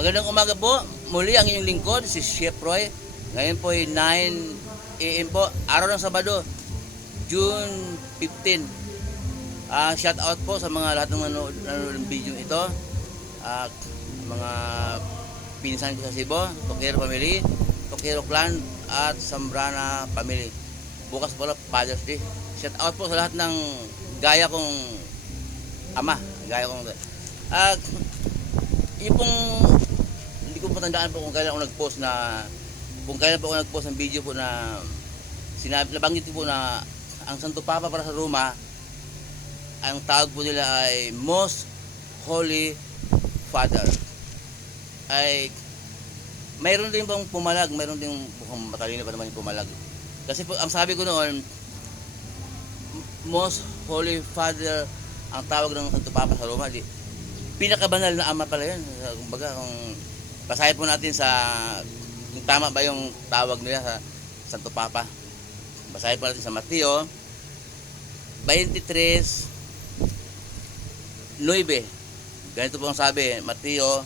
Magandang umaga po. Muli ang inyong lingkod, si Chef Roy. Ngayon po ay 9 AM po, araw ng Sabado, June 15. Shout out po sa mga lahat ng nanonood ng video ito. Mga pinsan ko sa Cebu, Tokero Family, Tokero Clan at Zambrana Family. Bukas po Father's Day. Shout out po sa lahat ng gaya kong ama, gaya kong yung pong hindi ko matandaan po kung kailan ako nag-post ng video po na nabanggit ko po na ang Santo Papa para sa Roma, ang tawag po nila ay Most Holy Father. Ay mayroon din pong pumalag, mayroon din mukhang matalino pa naman yung pumalag. Kasi po ang sabi ko noon, Most Holy Father ang tawag ng Santo Papa sa Roma, pinakabanal na ama pala yun. Kumbaga, kung basahin po natin kung tama ba yung tawag nila sa Santo Papa. Basahin po natin sa Mateo 23:9. Ganito po ang sabi, Mateo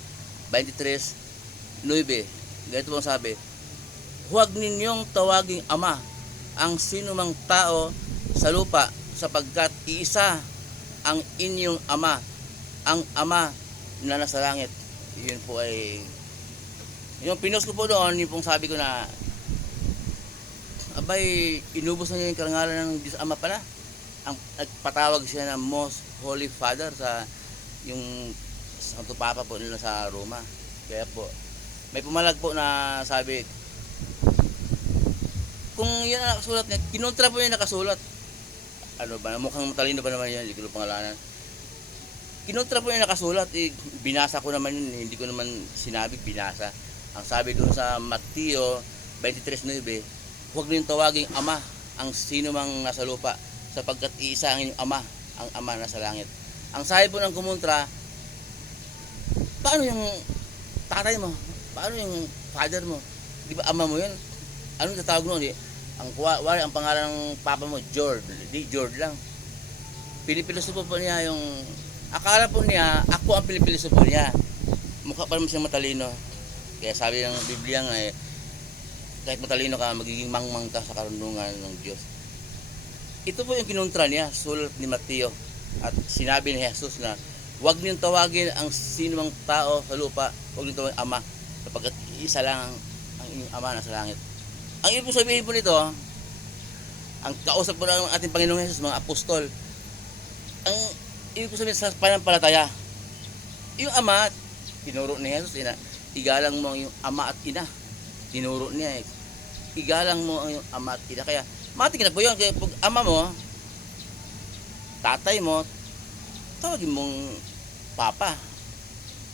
23:9. Ganito po ang sabi, huwag ninyong tawaging ama ang sinumang tao sa lupa, sapagkat iisa ang inyong ama, ang ama na nasa langit. Yun po ay yung pinost ko po doon, yung pong sabi ko na abay, inubos na niya yung karangalan ng Diyos Ama pala. Ang nagpatawag siya ng Most Holy Father sa yung Santo Papa po nila sa Roma. Kaya po may pumalag po na sabi, kung yan ang nakasulat niya, kinontra po yung nakasulat. Ano ba, mukhang matalino pa naman yan, hindi ko pangalanan. Kinontra po yung nakasulat, binasa ko naman yun, hindi ko naman sinabi, binasa. Ang sabi doon sa Mateo 23:9, huwag ninyong tawaging ama ang sino mang nasa lupa, sapagkat iisa ang inyong ama, ang ama nasa langit. Ang sabi po ng kumontra, paano yung tatay mo? Paano yung father mo? Di ba ama mo yun? Anong tatawag noon? Ang pangalan ng papa mo, George. Di George lang. Pinipilosopo po niya yung akala po niya, ako ang pinipilosopo niya. Mukha pa naman siyang matalino. Kaya sabi ng Biblia nga kahit matalino ka, magiging mangmang ka sa karunungan ng Diyos. Ito po yung kinontra niya, sulat ni Mateo. At sinabi ni Jesus na huwag niyong tawagin ang sinumang tao sa lupa, huwag niyong tawagin ama, sapagkat isa lang ang inyong ama na sa langit. Ang ibig sabihin po nito, ang kausap po ng ating Panginoong Jesus, mga apostol, ang ibig sabihin sa pananampalataya, yung ama, tinuro ni Jesus, igalang mo ang iyong ama at ina. Tinuro niya igalang mo ang iyong ama at ina. Kaya matik na po yun. Kaya pag ama mo, tatay mo, tawagin mong papa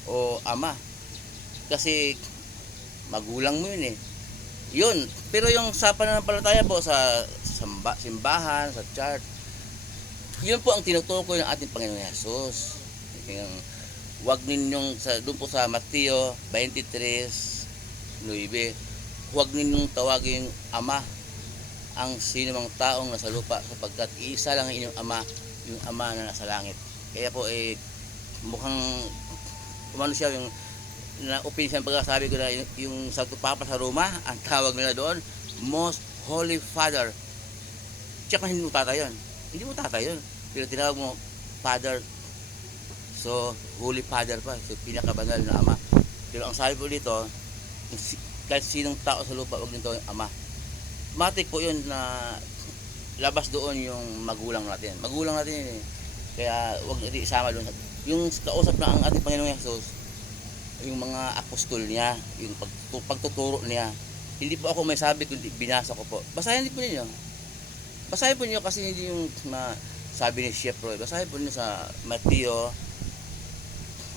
o ama. Kasi magulang mo yun Yun. Pero yung sa pananampalataya po sa simbahan, sa church, yun po ang tinutukoy ng ating Panginoon Jesus. Huwag ninyong doon po sa Mateo 23:9, huwag ninyong tawagin ama ang sino mang taong nasa lupa, sapagkat iisa lang ang inyong ama, yung ama na nasa langit. Kaya po mukhang umano siya yung na-opinion pagkasabi ko na yung Santo Papa sa Roma, ang tawag nila doon, Most Holy Father. Tsaka hindi mo tatay yun. Hindi mo tatay yun. Pero tinawag mo Father. So, Holy Father pa. So, pinakabanal na ama. Pero ang sabi po dito, kahit sinong tao sa lupa, huwag nito yung ama. Matik po yun na labas doon yung magulang natin. Magulang natin yun Kaya huwag natin isama doon. Yung kausap na ang ating Panginoong Jesus, yung mga apostol niya, yung pagtuturo niya. Hindi po ako may sabi, kundi binasa ko po. Basahin din po ninyo. Basahin po ninyo kasi hindi yung sabi ni Chef Roy. Basahin po ninyo sa Mateo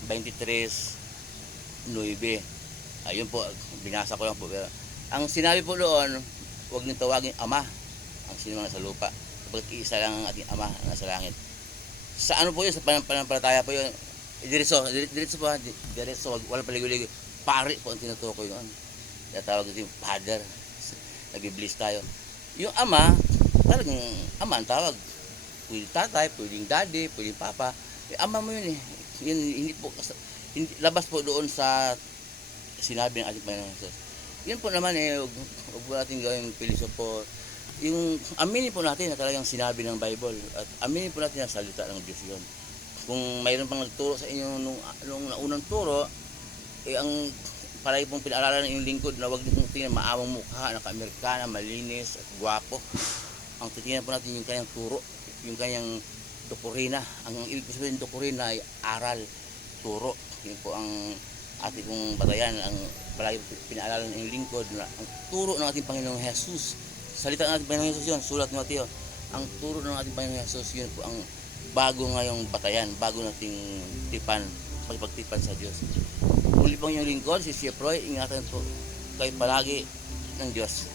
23:9. Ayun po, binasa ko lang po. Ang sinabi po doon, huwag niyong tawagin ama ang sino man nasa lupa, sapagkat iisa lang ang ating ama na nasa langit. Sa ano po yun? Sa pananampalataya po yun. Diretso po, diretso, walang paligoy-ligoy. Pari po ang tinutukoy yun. Kaya tawag ito yung father. Nag-iblis tayo. Yung ama, talagang ama ang tawag. Pwedeng tatay, pwedeng daddy, pwedeng papa. Ama mo yun Yun, hindi po, labas po doon sa sinabi ng ating Panginoon Jesus. Yun po naman huwag po natin gawing pilosopo. Yung aminin po natin na talagang sinabi ng Bible at aminin po natin na salita ng Diyos yun. Kung mayroon pang nagturo sa inyo nung naunang turo, ang palagi pong pinaalala ng inyong lingkod na huwag niyo pong tingnan maamang mukha, naka-Amerikana, malinis at gwapo. Ang titingnan po natin yung kanyang turo, yung kanyang dokurina. Ang ibig sabihin ng dokurina ay aral, turo. Yun po ang ating pong batayan. Ang palagi pinaalala ng inyong lingkod na ang turo ng ating Panginoong Jesus. Salita ng ating Panginoong Jesus yun, sulat ni Mateo. Ang turo ng ating Panginoong Jesus, yun po ang bago ngayong batayan, bago nating tipan, pagtipan sa Diyos. Muli pong inyong lingkod, si Chef Roy, ingatan po kayo palagi ng Diyos.